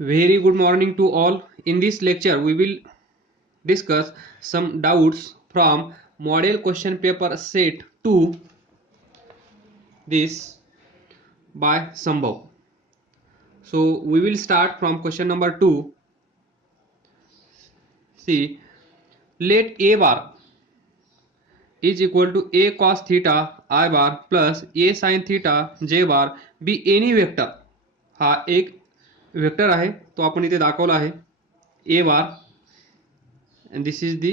Very good morning to all. In this lecture, we will discuss some doubts from model question paper set 2 this by Sambhav. So we will start from question number 2. See, let A bar is equal to A cos theta I bar plus A sin theta J bar be any vector. हा एक vector आहे, तो आपण इथे दाखवला आहे A bar and this is the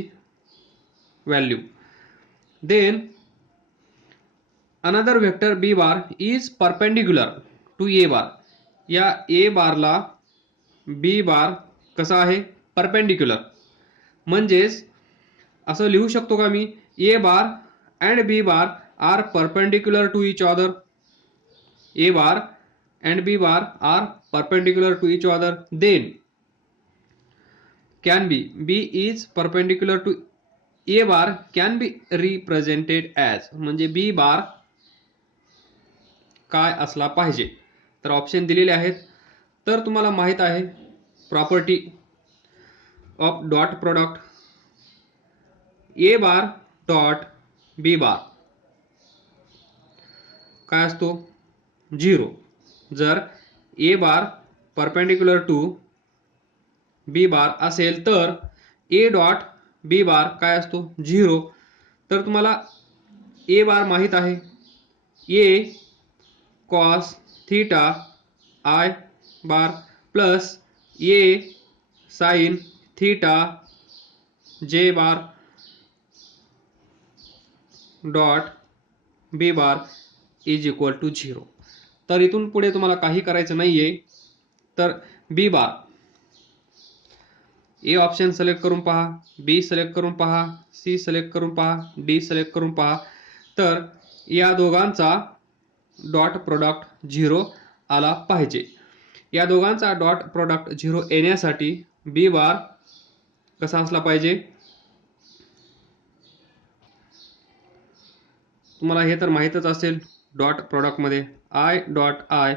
value. Then another vector b bar is perpendicular to a bar. या a बारला b बार कसा आहे परपेंडिक्युलर. म्हणजेच असं लिहू शकतो का मी a bar and b bar are perpendicular to each other. a bar and b bar are perpendicular to each other, then can be b is perpendicular to a bar can be represented as. म्हणजे b बार काय असला पाहिजे. तर option दिलेले आहेत. तर तुम्हाला माहित आहे property of dot product A bar dot B bar काय असतो 0. जर ए बार परपेंडिक्युलर टू बी बार असेल तर ए डॉट बी बार काय असतो 0. तर तुम्हाला ए बार माहित आहे A cos theta i bar plus A sine theta j bar dot B bar is equal to 0. तर इथून पुढे तुम्हाला काही करायचं नाहीये. तर B bar A option select करून पहा, बी सिलेक्ट करून पहा, सी सिलेक्ट करून पहा, डी सिलेक्ट करून पहा. तर या दोघांचा डॉट प्रोडक्ट 0 आला पाहिजे. या दोघांचा डॉट प्रोडक्ट 0 येण्यासाठी बी बार कसा असला पाहिजे. तुम्हाला हे तर माहीतच असेल. डॉट प्रोडक्ट मध्ये I dot I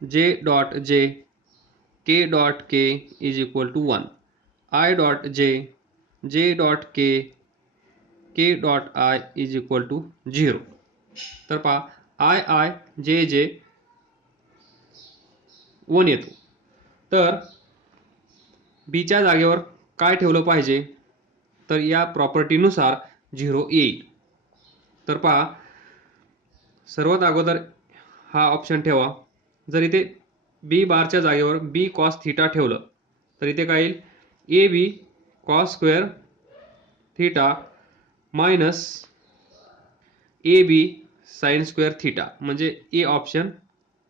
J dot J K dot K is equal to 1. I dot J dot K dot I is equal to 0. तर पहा आय जे 1 येतो. तर बीच्या जागेवर काय ठेवलं पाहिजे. तर या प्रॉपर्टीनुसार 0 येईल. तर पहा सर्वात अगोदर हा ऑप्शन ठेवा. जर इथे बी बारच्या जागेवर बी कॉस थीटा ठेवलं तर इथे काय येईल A B cos square theta minus A B sine square theta. म्हणजे ए ऑप्शन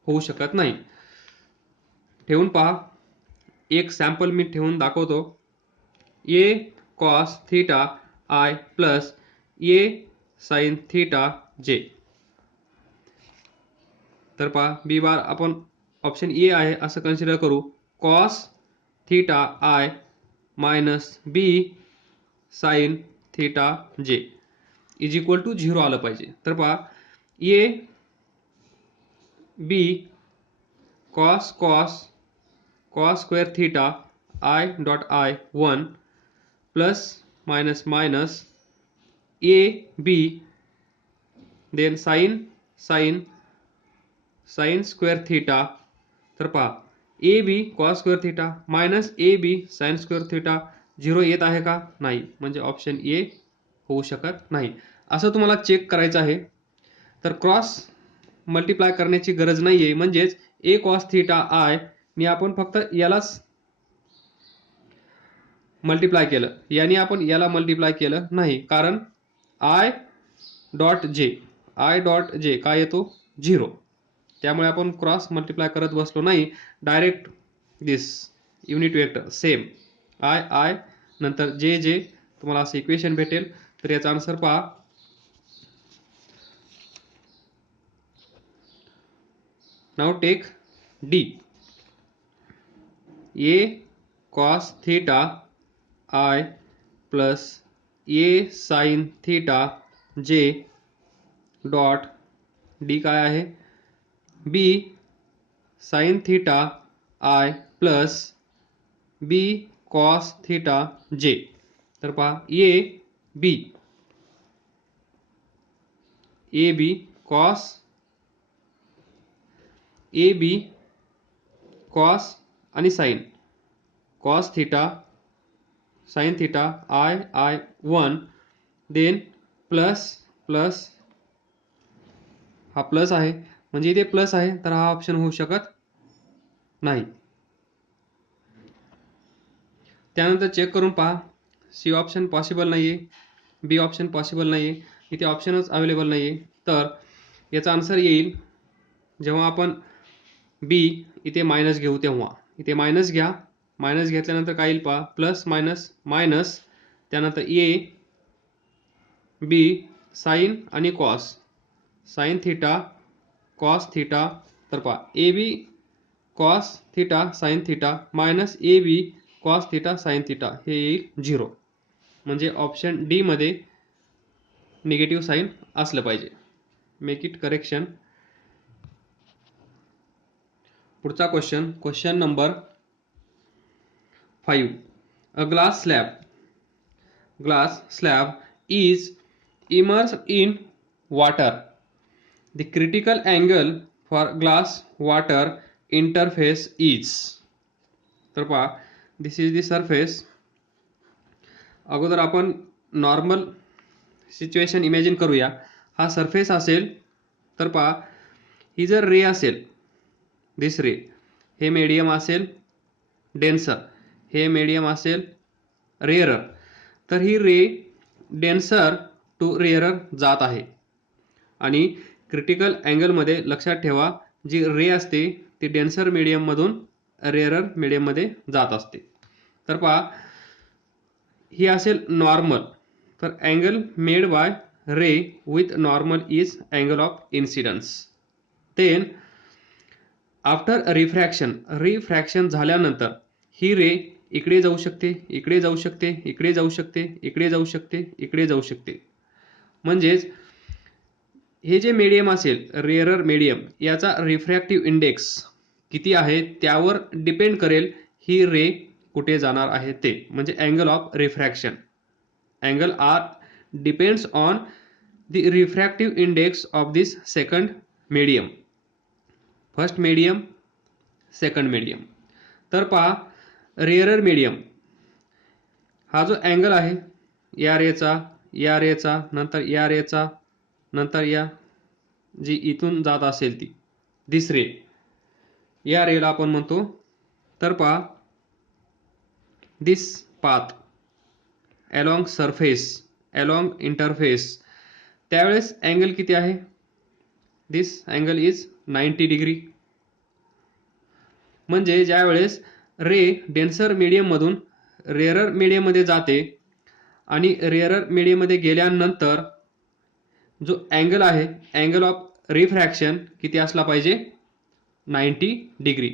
होऊ शकत नाही. ठेवून पहा. एक सॅम्पल मी ठेवून दाखवतो. A cos theta i plus A sine theta j. तर पहा बी बार आपण ऑप्शन ए आहे असं कन्सिडर करू. Cos theta I minus B sine theta J is equal to 0 आलं पाहिजे. तर पहा A B cos square theta I dot I 1 plus minus minus A B then sine square theta. तर पहा A B cos square theta minus A B sine square theta 0 येत आहे का नाही. म्हणजे ऑप्शन ए होऊ शकत नाही. असं तुम्हाला चेक करायचं आहे. तर क्रॉस मल्टिप्लाय करण्याची गरज नाहीये. म्हणजेच ए कॉस थीटा आय ने आपण फक्त यालाच मल्टिप्लाय केलं, याने आपण याला मल्टिप्लाय केलं नाही. कारण आय डॉट जे काय येतो 0. त्यामुळे आपण क्रॉस मल्टिप्लाय करत बसलो नाही. Direct this unit vector same I नंतर जे तुम्हाला असं इक्वेशन भेटेल. तर याचा आन्सर पहा. Now take D. A cos theta i plus A sine theta j dot D काय आहे B sine theta i plus B cos theta j. तर पहा ए बी कॉस आणि sine cos theta sine theta i 1 then plus हा plus आहे म्हणजे इथे plus आहे तर हा ऑप्शन होऊ शकत नाही. त्यानंतर चेक करून पहा सी ऑप्शन पॉसिबल नाही आहे, बी ऑप्शन पॉसिबल नाही आहे, इथे ऑप्शनच अवेलेबल नाही आहे. तर याचा आन्सर येईल जेव्हा आपण बी इथे मायनस घेऊ तेव्हा. इथे मायनस घ्या, मायनस घेतल्यानंतर काय येईल पहा प्लस मायनस मायनस, त्यानंतर ए बी साइन आणि cos sine theta cos theta. तर पहा A B cos theta sine theta minus A B cos theta sine theta हे येईल 0. म्हणजे ऑप्शन डी मध्ये निगेटिव्ह साइन असलं पाहिजे. Make it correction. पुढचा question number 5. A glass slab is immersed in water. The critical angle for glass water interface is. तर पहा this is the surface. अगोदर आपण नॉर्मल सिच्युएशन इमॅजिन करूया. हा सरफेस असेल तर पहा ही जर रे असेल दिस रे, हे मीडियम असेल डेन्सर, हे मीडियम असेल रेअरर. तर ही रे डेन्सर टू रेअरर जात आहे आणि क्रिटिकल अँगलमध्ये लक्षात ठेवा जी रे असते ती डेन्सर मीडियममधून रेअरर मीडियममध्ये जात असते. तर पहा ही असेल नॉर्मल. तर angle made by ray with normal is angle of incidence. Then after refraction झाल्यानंतर ही रे इकडे जाऊ शकते, इकडे जाऊ शकते, इकडे जाऊ शकते, इकडे जाऊ शकते, इकडे जाऊ शकते. म्हणजेच हे जे मीडियम असेल रेअरर मीडियम याचा रिफ्रॅक्टिव्ह इंडेक्स किती आहे त्यावर डिपेंड करेल ही रे कुठे जाणार आहे ते. म्हणजे angle of refraction angle R depends on the refractive index of this second medium, first medium second medium. तर पहा रेअरर मीडियम हा जो अँगल आहे या रेचा नंतर या रेचा नंतर या जी इथून जात असेल ती दिस रे, या रेला आपण म्हणतो. तर पहा this path along surface along interface त्यावेळेस अँगल किती आहे दिस अँगल इज 90 डिग्री. म्हणजे ज्यावेळेस रे डेन्सर मीडियम मधून रेअरर मीडियम मध्ये जाते आणि रेअरर मीडियम मध्ये गेल्यानंतर जो अँगल आहे अँगल ऑफ रिफ्रॅक्शन किती असला पाहिजे 90 डिग्री.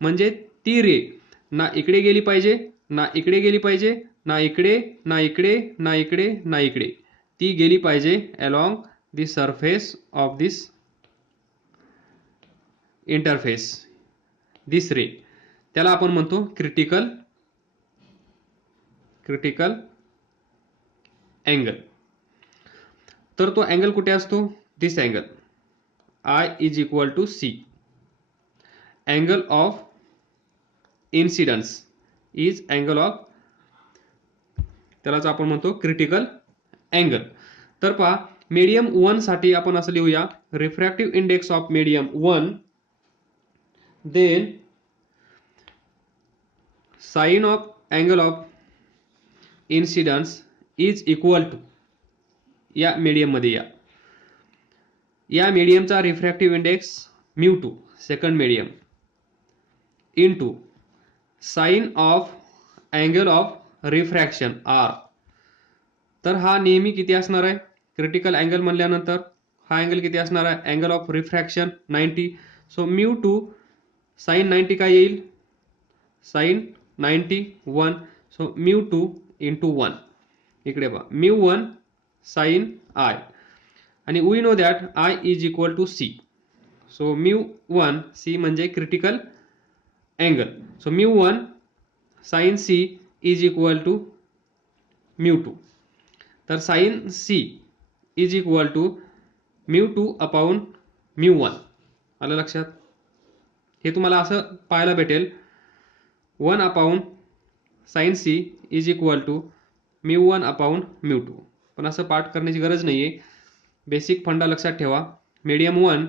म्हणजे ती रे ना इकडे गेली पाहिजे ना इकडे गेली पाहिजे ना इकडे ना इकडे ना इकडे ना इकडे, ती गेली पाहिजे along the surface of this interface this ray. त्याला आपण म्हणतो क्रिटिकल अँगल. तर तो अँगल कुठे असतो this angle i is equal to C. Angle of incidence is angle of त्यालाच आपण म्हणतो क्रिटिकल अँगल. तर पहा मीडियम 1 साठी आपण असं लिहूया refractive index of medium 1 then sine of angle of incidence is equal to या मीडियम मध्ये या मीडियमचा refractive index μ2 second medium into sine of angle of refraction r. तर हा नेहमी किती असणार आहे क्रिटिकल अँगल म्हणल्यानंतर हा अँगल किती असणार आहे angle of refraction 90. So μ2 sine 90 काय येईल साइन 90 1. सो μ2 इंटू 1 इकडे पहा μ1 साइन आय आणि we know that i is equal to C. So μ1 C म्हणजे critical angle. So μ1 sin C is equal to μ2. तर sin C is equal to μ2 upon μ1. आलं लक्षात? हे तुम्हाला असं पाहायला भेटेल 1 अपॉन sin C is equal to μ1 upon μ2. पण असं पाठ करण्याची गरज नाही आहे. बेसिक फंडा लक्षात ठेवा. मीडियम 1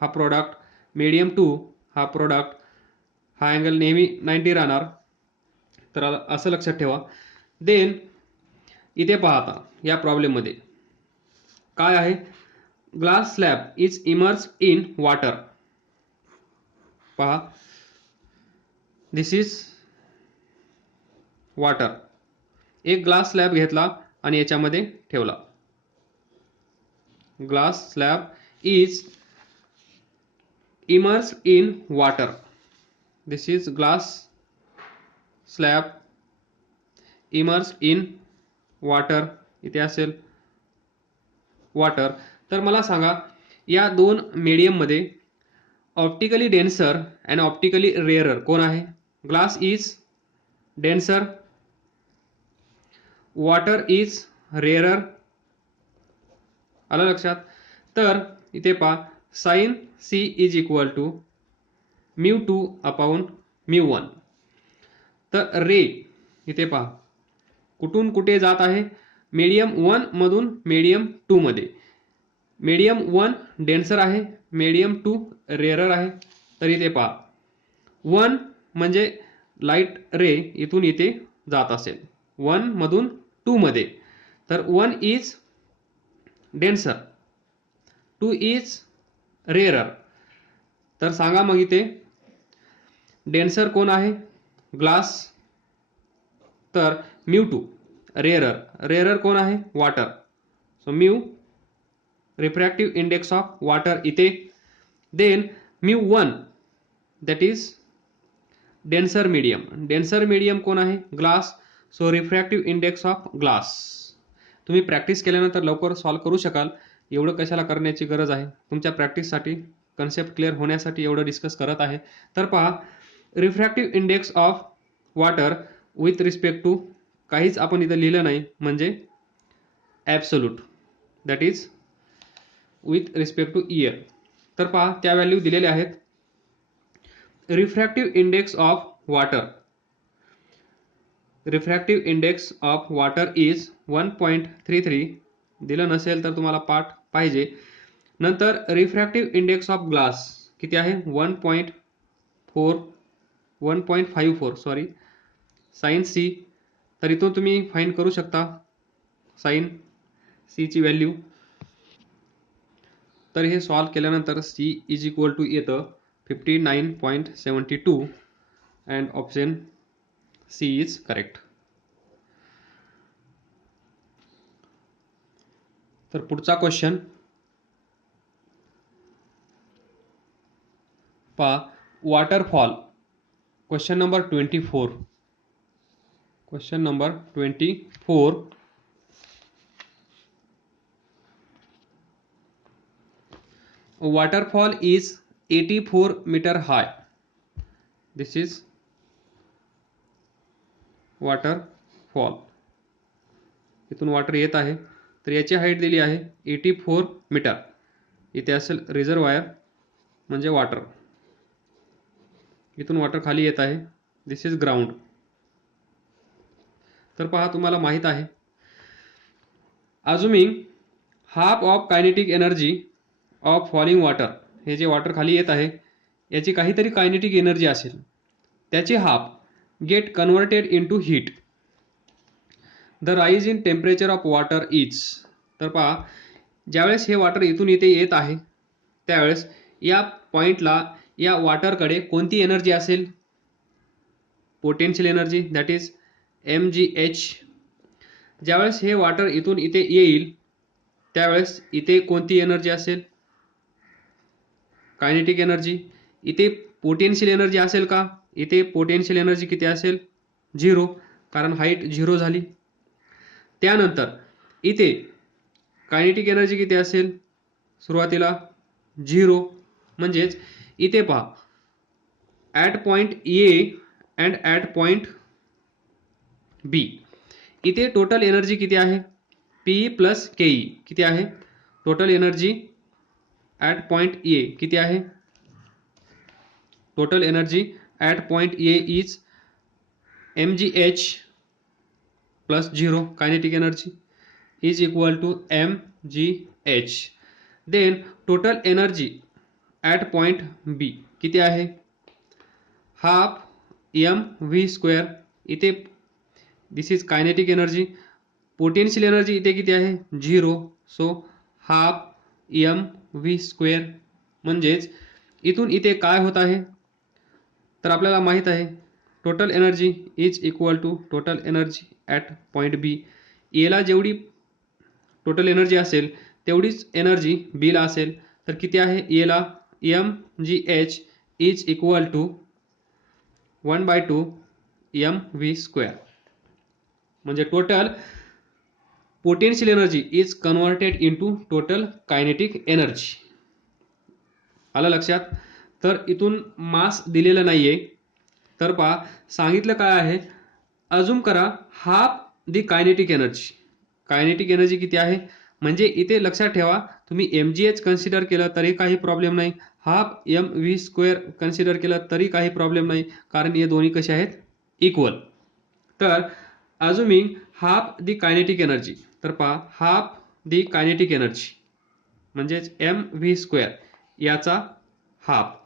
हा प्रोडक्ट, मीडियम 2 हा प्रोडक्ट, हा अँगल नेहमी 90 राहणार. तर असं लक्षात ठेवा. देन इथे पहा आता या प्रॉब्लेममध्ये काय आहे, glass slab is immerse in water. पहा, दिस इज वॉटर. एक ग्लास स्लॅब घेतला आणि याच्यामध्ये ठेवला. Glass slab is immerse in water. This is glass slab immerse in water. इथे असेल वॉटर. तर मला सांगा, या दोन मीडियममध्ये optically denser and optically rarer कोण आहे? Glass is denser, water is rarer. आलं लक्षात? तर इथे पहा, sine C is equal to μ2 upon μ1. तर रे इथे पहा कुठून कुठे जात आहे, मीडियम 1 मधून मीडियम 2 मध्ये. मीडियम 1 डेन्सर आहे, मीडियम 2 रेअरर आहे. तर इथे पहा 1 म्हणजे लाईट रे इथून इथे जात असेल 1 मधून 2 मध्ये. तर 1 इज डेन्सर, 2 इज रेअरर. तर सांगा मग इथे डेन्सर कोण आहे? ग्लास. तर μ2 रेअरर. रेअरर कोण आहे? Water. So mu refractive index of water इथे. Then μ1 that is denser medium. Denser medium कोण आहे? Glass. So refractive index of glass. तुम्ही प्रॅक्टिस केल्यानंतर लवकर सॉल्व्ह करू शकाल. एवढं कशाला करण्याची गरज आहे? तुमच्या प्रॅक्टिससाठी, कन्सेप्ट क्लिअर होण्यासाठी एवढं डिस्कस करत आहे. तर पहा, refractive index of water with respect to काहीच आपण इथं लिहिलं नाही, म्हणजे absolute, that is with respect to air. तर पहा त्या व्हॅल्यू दिलेल्या आहेत. Refractive index of water, refractive index of water is 1.33. दिलं नसेल तर तुम्हाला पाठ पाहिजे. नंतर रिफ्रॅक्टिव्ह इंडेक्स ऑफ ग्लास किती आहे? 1.54 सॉरी, साइन C. तर इथून तुम्ही फाइंड करू शकता साइन C ची व्हॅल्यू. तर हे सॉल्व्ह केल्यानंतर C इज इक्वल टू येतं 59.72 and option C is correct. तर पुढचा क्वेश्चन पहा, waterfall. Question number 24. Question number 24. Waterfall is 84 meter high. This is waterfall. इथून वॉटर येत आहे. तर याची हाईट दिली आहे 84 मीटर. इथे असेल रिझर्वायर म्हणजे वॉटर. इथून वॉटर खाली येत आहे. दिस इज ग्राउंड. तर पहा, तुम्हाला माहित आहे, assuming half of kinetic energy of falling water. हे जे वॉटर खाली येत आहे याची काहीतरी कायनेटिक एनर्जी असेल, त्याची half get converted into heat. The rise in temperature of water is. तर पहा, ज्यावेळेस हे वॉटर इथून इथे येत आहे त्यावेळेस या पॉइंटला, या वॉटरकडे कोणती एनर्जी असेल? Potential energy, that is mgh. ज्यावेळेस हे वॉटर इथून इथे येईल त्यावेळेस इथे कोणती एनर्जी असेल? Kinetic energy. इथे पोटेन्शियल एनर्जी असेल का? इथे पोटेन्शियल एनर्जी किती असेल? 0, कारण हाईट 0 झाली. त्यानंतर इथे कायनेटिक एनर्जी किती असेल? सुरुवातीला 0. म्हणजेच इथे पहा, at point A and at point B. इथे टोटल एनर्जी किती आहे? पी प्लस के ई किती आहे? Total energy at point A किती आहे? Total energy at point A is mgh plus 0 kinetic energy is equal to mgh. Then total energy at point B किती आहे? Half mv². इथे this is kinetic energy. Potential energy इथे किती आहे? 0. So half mv². म्हणजेच इथून इथे काय होत आहे? तर आपल्याला माहित आहे total energy is equal to total energy at point B. एला जेवढी टोटल एनर्जी असेल तेवढीच एनर्जी बीला असेल. तर किती आहे? एला mgh is equal to 1/2 mv². म्हणजे total potential energy is converted into total kinetic energy. आलं लक्षात? तर इथून मास दिलेलं नाहीये. तर पहा सांगितलं काय आहे? अज्यूम करा हाफ दी कायनेटिक एनर्जी. कायनेटिक एनर्जी किती आहे? म्हणजे इथे लक्षात ठेवा तुम्ही mgh कन्सिडर केलं तरी काही प्रॉब्लेम नाही, हाफ mv² कन्सिडर केलं तरी काही प्रॉब्लेम नाही, कारण हे दोन्ही कसे आहेत? इक्वल. तर अज्युमिंग हाफ दी कायनेटिक एनर्जी. तर पहा हाफ दी कायनेटिक एनर्जी म्हणजेच mv² याचा हाफ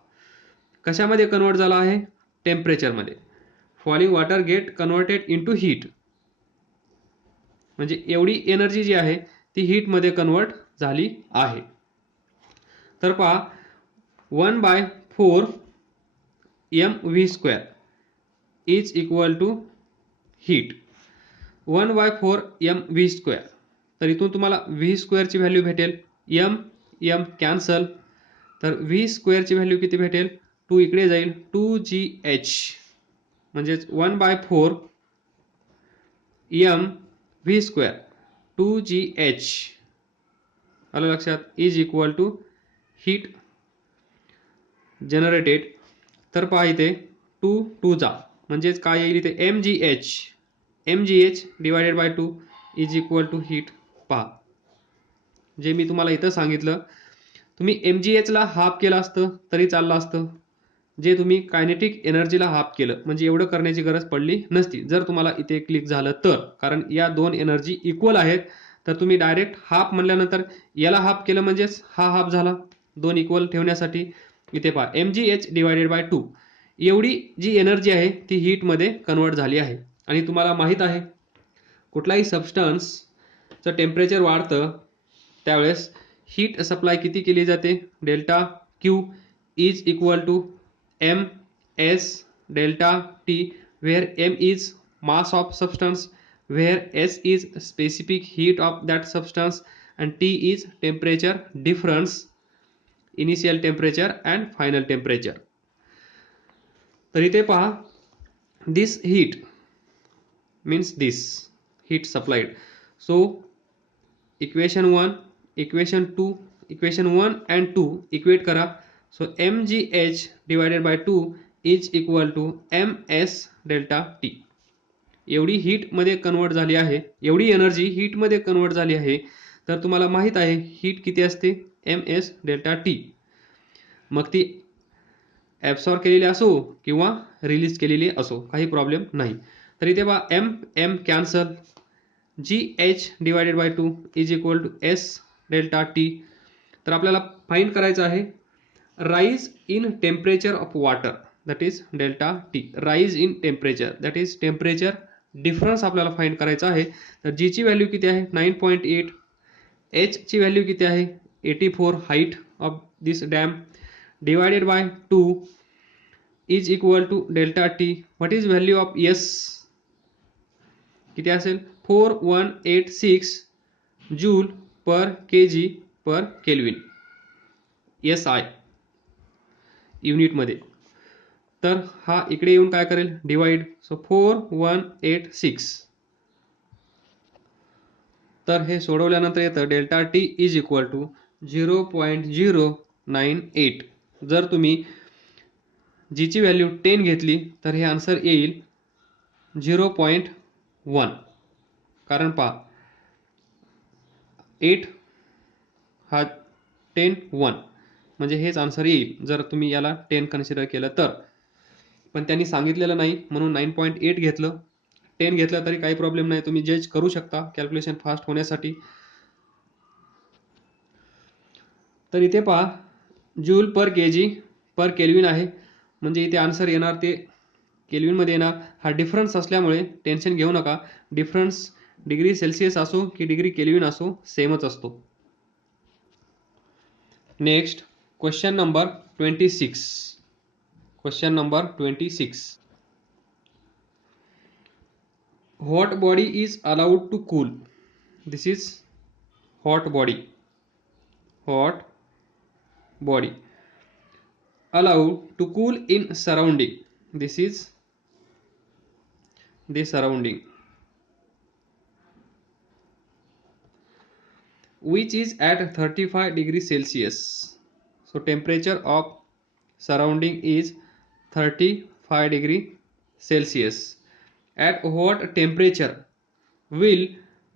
कशामध्ये कन्वर्ट झाला आहे? टेम्परेचरमध्ये. Falling water get converted into heat. म्हणजे एवढी एनर्जी जी आहे ती हीटमध्ये कन्वर्ट झाली आहे. तर पहा 1/4 mv² is equal to heat. 1/4 mv². तर इथून तुम्हाला v² ची व्हॅल्यू भेटेल. m cancel. तर v² ची व्हॅल्यू किती भेटेल? 2 इकडे जाईल 2gh. म्हणजेच 1/4 mv². 2gh. आलं लक्षात? Is equal to heat generated. तर पहा इथे 2 जा म्हणजेच काय येईल इथे? mgh divided by 2 is equal to heat. पहा जे मी तुम्हाला इथं सांगितलं, तुम्ही mgh ला हाफ केलं असतं तरी चाललं असतं. जे तुम्ही कायनेटिक एनर्जीला हाफ केलं म्हणजे एवढं करण्याची गरज पडली नसती जर तुम्हाला इथे क्लिक झालं तर. कारण या दोन एनर्जी इक्वल आहेत. तर तुम्ही डायरेक्ट हाफ म्हणल्यानंतर याला हाफ केलं म्हणजेच हा हाफ झाला. दोन इक्वल ठेवण्यासाठी इथे पहा mgh डिवायडेड बाय 2 एवढी जी एनर्जी आहे ती हीटमध्ये कन्वर्ट झाली आहे. आणि तुम्हाला माहित आहे कुठलाही सबस्टन्सचं टेम्परेचर वाढतं त्यावेळेस हीट सप्लाय किती केली जाते? Delta Q is equal to ms delta t, where m is mass of substance, where s is specific heat of that substance and t is temperature difference, initial temperature and final temperature. तर इथे पहा this heat means this heat supplied. So equation 1 equation 2 equation 1 and 2 equate करा. So mgh divided by 2 is equal to ms delta t. एवढी हीटमध्ये convert झाली आहे, एवढी energy हीटमध्ये convert झाली आहे. तर तुम्हाला माहित आहे हीट किती असते? ms delta t. मग ती ॲब्सॉर्ब केलेली असो किंवा रिलीज केलेली असो काही प्रॉब्लेम नाही. तर इथे पहा m cancel. gh divided by 2 is equal to s delta t. तर आपल्याला फाइंड करायचं आहे rise in temperature of water that is delta T. Rise in temperature that is temperature difference आपल्याला फाइंड करायचा आहे. तर जी ची व्हॅल्यू किती आहे? 9.8. h ची व्हॅल्यू किती आहे? 84 height of this dam divided by 2 is equal to delta T. What is value of s? किती असेल? 4186 joule per kg per kelvin. SI युनिटमध्ये. तर हा इकडे येऊन काय करेल? डिवाइड. सो 4186. तर हे सोडवल्यानंतर येतं delta T is equal to 0.098. जर तुम्ही जीची व्हॅल्यू 10 घेतली तर हे आन्सर येईल 0.1. कारण पहा 8 हा 10 1 म्हणजे हेच आन्सर येईल जर तुम्ही याला 10 कन्सिडर केलं तर. पण त्यांनी सांगितलेलं नाही म्हणून 9.8 घेतलं. 10 घेतलं तरी काही प्रॉब्लेम नाही, तुम्ही जज करू शकता कॅल्क्युलेशन फास्ट होण्यासाठी. तर इथे पहा जूल पर केजी पर केल्विन आहे, म्हणजे इथे आन्सर येणार ते केल्विनमध्ये येणार. हा डिफरन्स असल्यामुळे टेन्शन घेऊ नका, डिफरन्स डिग्री सेल्सिअस असो की डिग्री केल्विन असो सेमच असतो. Next question number 26. Question number 26. Hot body is allowed to cool. This is hot body. Hot body allowed to cool in surrounding. This is the surrounding which is at 35 degrees Celsius. So temperature of surrounding is 35 degree Celsius. At what temperature will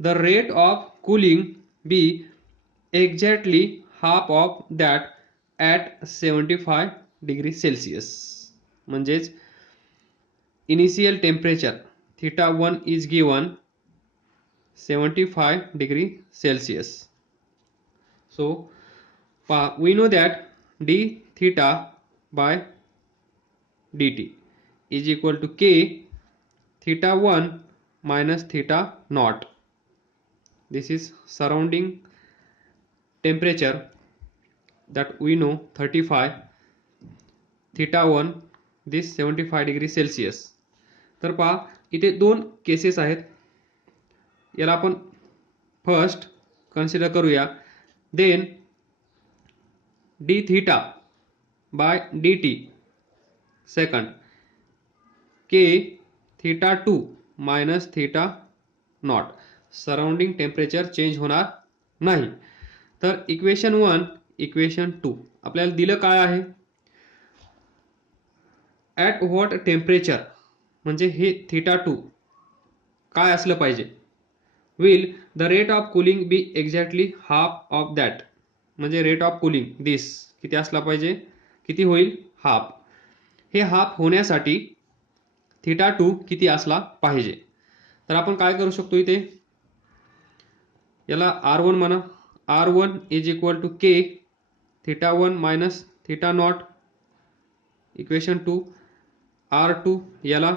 the rate of cooling be exactly half of that at 75 degree Celsius. म्हणजेच initial temperature theta 1 is given 75 degree Celsius. So we know that d theta by dt is equal to k theta 1 minus theta naught. This is surrounding temperature that we know 35 theta 1 this 75 degree Celsius. तर पहा इथे दोन cases आहेत, याला आपण first consider करूया. Then D theta by D T second K theta 2 minus theta naught. Surrounding temperature change होणार नाही. तर इक्वेशन 1 इक्वेशन 2 आपल्याला दिलं काय आहे, ॲट व्हॉट टेम्परेचर म्हणजे हे थीटा 2 काय असलं पाहिजे, will the rate of cooling be exactly half of that. म्हणजे रेट ऑफ कुलिंग दिस किती असला पाहिजे, किती होईल हाफ. हे हाफ होण्यासाठी थीटा 2 किती असला पाहिजे. तर आपण काय करू शकतो, इथे याला R1 म्हणा. R1 is equal to K theta 1 minus theta naught. Equation 2 R2 याला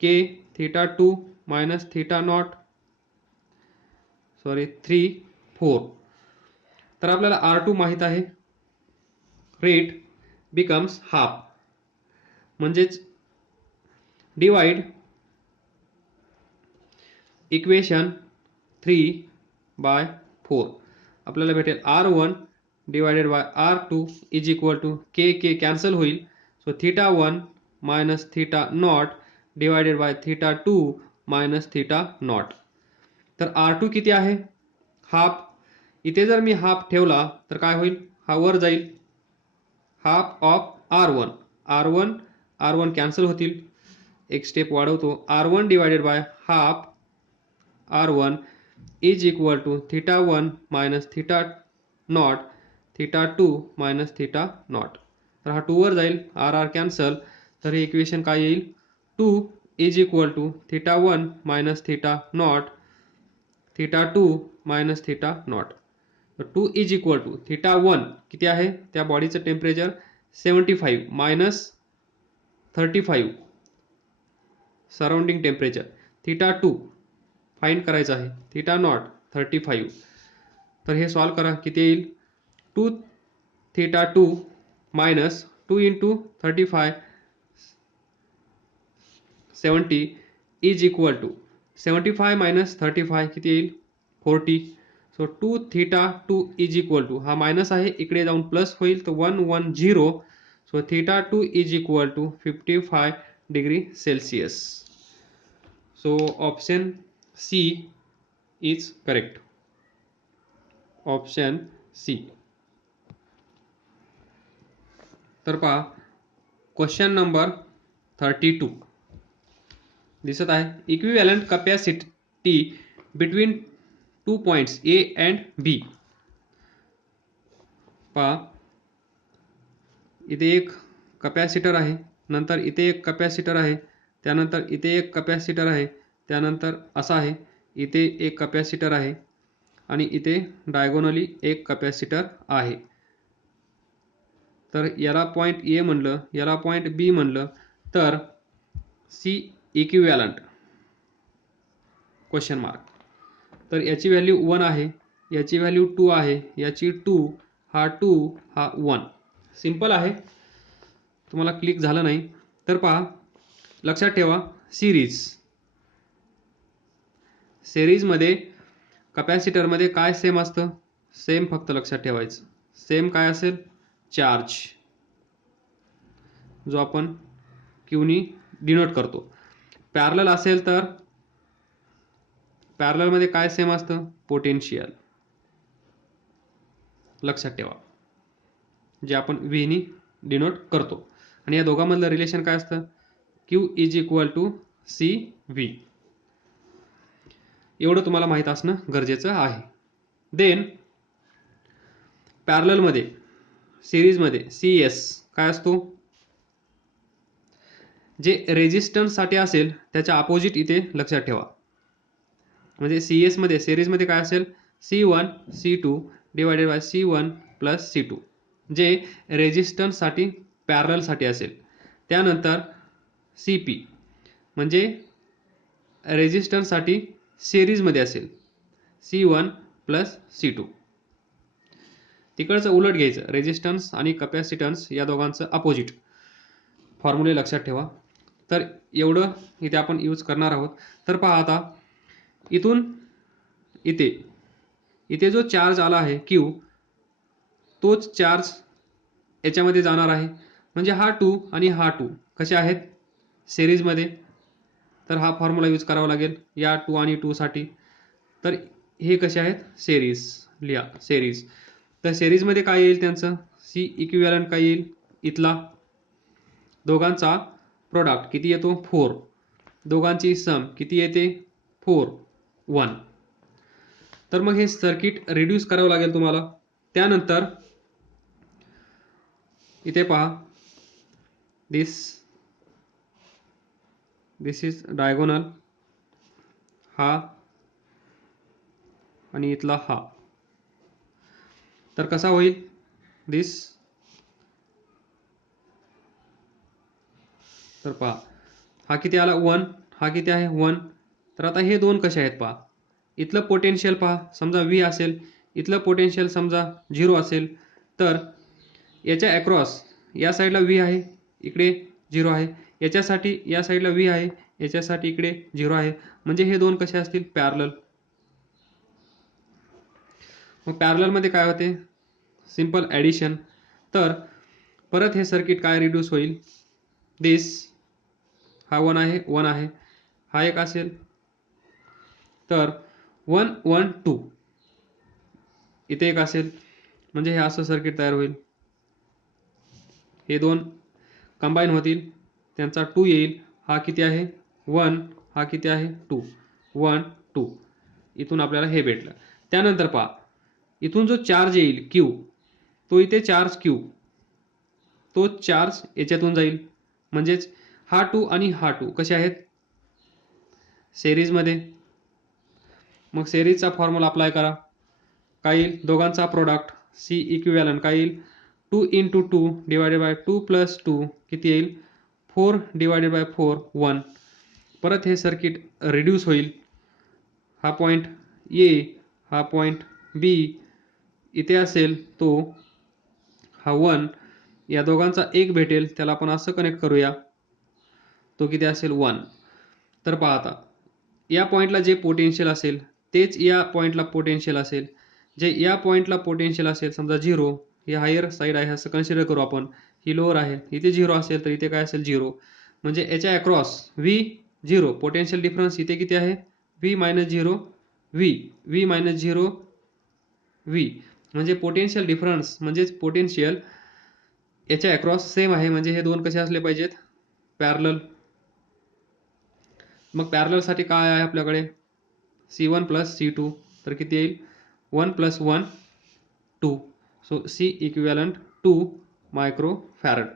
K theta 2 minus theta naught 3 4. तर आपल्याला R2 माहित आहे, रेट बिकम्स हाफ म्हणजेच डिवाइड इक्वेशन 3 बाय 4. आपल्याला भेटेल R1 divided by R2 is equal to K cancel होईल. So theta 1 minus theta naught divided by theta 2 minus theta naught. तर R2 किती आहे, हाफ. इथे जर मी हाफ ठेवला तर काय होईल, हा वर जाईल, half of R1. R1 cancel होतील, एक स्टेप वाढवतो. R1 divided by half R1 is equal to theta 1 minus theta naught theta 2 minus theta naught. तर हा 2 वर जाईल, R कॅन्सल. तर हे इक्वेशन काय येईल, 2 is equal to theta 1 minus theta naught theta 2 minus theta naught. तर 2 इज इक्वल टू थीटा 1 किती आहे, त्या बॉडीचं temperature 75 minus 35 surrounding temperature. Theta 2 find करायचं आहे, थीटा नॉट 35. तर हे सॉल्व करा, किती येईल, 2 theta 2 minus 2 into 35 70 is equal to 75 minus 35 किती येईल 40. So 2 theta 2 is equal to, हा मायनस आहे इकडे जाऊन प्लस होईल, तर 110. So theta 2 is equal to 55 degree Celsius. So option C is correct. Option C. तर पहा क्वेश्चन नंबर 32 दिसत आहे. Equivalent capacity between 2 points A and B. पहा, इथे एक कपॅसिटर आहे, नंतर इथे एक कपॅसिटर आहे, त्यानंतर इथे एक कपॅसिटर आहे, त्यानंतर असा आहे, इथे एक कपॅसिटर आहे आणि इथे डायगोनली एक कपॅसिटर आहे. तर याला पॉईंट ए म्हणलं, याला पॉईंट बी म्हणलं, तर सी इक्विव्हॅलंट क्वेश्चन मार्क. तर याची व्हॅल्यू 1 आहे, याची व्हॅल्यू 2 आहे, याची 2, हा 1. सिंपल आहे. तुम्हाला क्लिक झालं नाही तर पहा, लक्षात ठेवा, सिरीजमध्ये कपॅसिटरमध्ये काय सेम असतं? सेम फक्त लक्षात ठेवायचं. सेम काय असेल? चार्ज, जो आपण क्यूनी डिनोट करतो. पॅरलल असेल तर पॅरललमध्ये काय सेम असतं? पोटेन्शियल. लक्षात ठेवा, जे आपण व्हीनी डिनोट करतो. आणि या दोघांमधलं रिलेशन काय असतं? Q is equal to C V. एवढं तुम्हाला माहीत असणं गरजेचं आहे. देन पॅरललमध्ये, सिरीजमध्ये सी एस काय असतो? जे रेजिस्टन्ससाठी असेल त्याच्या अपोजिट इथे लक्षात ठेवा. म्हणजे सी एस मध्ये, सिरीजमध्ये काय असेल? C1 C2 divided by C1 plus C2, जे रेजिस्टन्ससाठी पॅरललसाठी असेल. त्यानंतर CP म्हणजे रेजिस्टन्ससाठी सिरीजमध्ये असेल, C1 प्लस C2. तिकडचं उलट घ्यायचं, रेजिस्टन्स आणि कपॅसिटन्स या दोघांचं अपोजिट. फॉर्म्युले लक्षात ठेवा. तर एवढं इथे आपण यूज करणार आहोत. तर पहा आता, इथून इथे जो चार्ज आला आहे क्यू, तोच चार्ज याच्यामध्ये जाणार आहे. म्हणजे हा 2 आणि हा 2 कसे आहेत? सिरीजमध्ये. तर हा फॉर्म्युला यूज करावा लागेल या 2 आणि 2 साठी. तर हे कसे आहेत? सिरीज. लिहा सिरीज. तर सिरीजमध्ये काय येईल त्यांचं? सी इक्विव्हॅलंट काय येईल? इथला दोघांचा प्रोडक्ट किती येतो? 4. दोघांची सम किती येते? 4, 1. तर मग हे सर्किट रिड्यूस करावं लागेल तुम्हाला. त्यानंतर इथे पहा, दिस इज डायगोनल, हा आणि इथला हा. तर कसा होईल? दिस. तर पहा, हा किती आला? 1. हा किती आहे? 1. तर आता हे दोन कसे आहेत पहा. इथलं पोटेन्शियल पहा, समजा V असेल, इथलं पोटेन्शियल समजा 0 असेल, तर याच्या अक्रॉस या साईडला V आहे, इकडे 0 आहे. याच्यासाठी या साईडला V आहे, याच्यासाठी इकडे 0 आहे. म्हणजे हे दोन कसे असतील? पॅरलल. मग पॅरललमध्ये काय होते? Simple addition. तर परत हे सर्किट काय रिड्यूस होईल? दिस, हा 1 आहे, 1 आहे, हा एक असेल, तर 1 1 2 इथे एक असेल. म्हणजे हे असं सर्किट तयार होईल. हे दोन कंबाईन होतील, त्यांचा 2 येईल. हा किती आहे? 1. हा किती आहे? 2. 1 2. इथून आपल्याला हे भेटलं. त्यानंतर पहा, इथून जो चार्ज येईल क्यू, तो इथे चार्ज क्यू, तो चार्ज याच्यातून जाईल. म्हणजेच हा 2 आणि हा 2 कसे आहेत? सिरीजमध्ये. मग सिरीजचा फॉर्म्युला अप्लाय करा. काय येईल? दोघांचा प्रोडक्ट सी इक्विव्हॅलंट काय येईल? 2 into 2 डिवायडेड बाय 2 plus 2 किती येईल? 4 डिवायडेड बाय 4, 1. परत हे सर्किट रिड्यूस होईल. हा पॉईंट ए, हा पॉईंट बी इथे असेल, तो हा 1, या दोघांचा एक भेटेल, त्याला आपण असं कनेक्ट करूया, तो किती असेल? 1. तर पहा आता, या पॉईंटला जे पोटेन्शियल असेल तेच या पॉईंटला पोटेन्शियल असेल. जे या पॉईंटला पोटेन्शियल असेल, समजा 0, ही हायर साईड आहे असं कन्सिडर करू आपण, ही लोअर आहे, इथे 0 असेल तर इथे काय असेल? 0. म्हणजे याच्या अक्रॉस व्ही 0, पोटेन्शियल डिफरन्स इथे किती आहे? V minus 0 V, V minus 0 V. म्हणजे पोटेन्शियल डिफरन्स म्हणजेच पोटेन्शियल याच्या अक्रॉस सेम आहे, म्हणजे हे दोन कसे असले पाहिजेत, पॅरलल. मग पॅरललसाठी काय आहे आपल्याकडे, C1 प्लस C2, तर किती येईल, 1 plus 1 2. So C equivalent 2 micro farad.